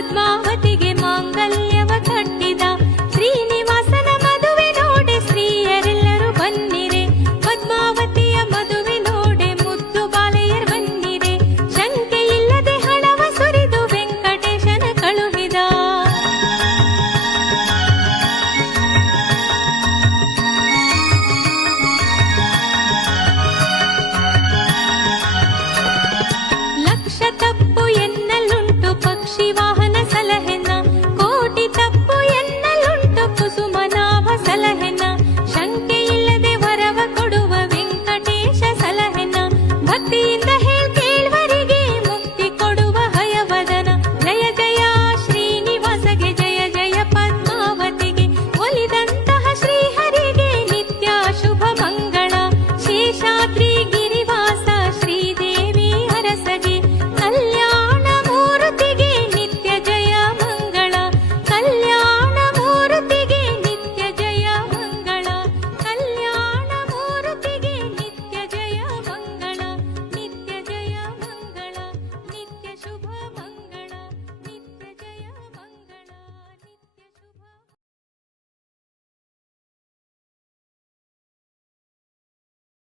Padmavati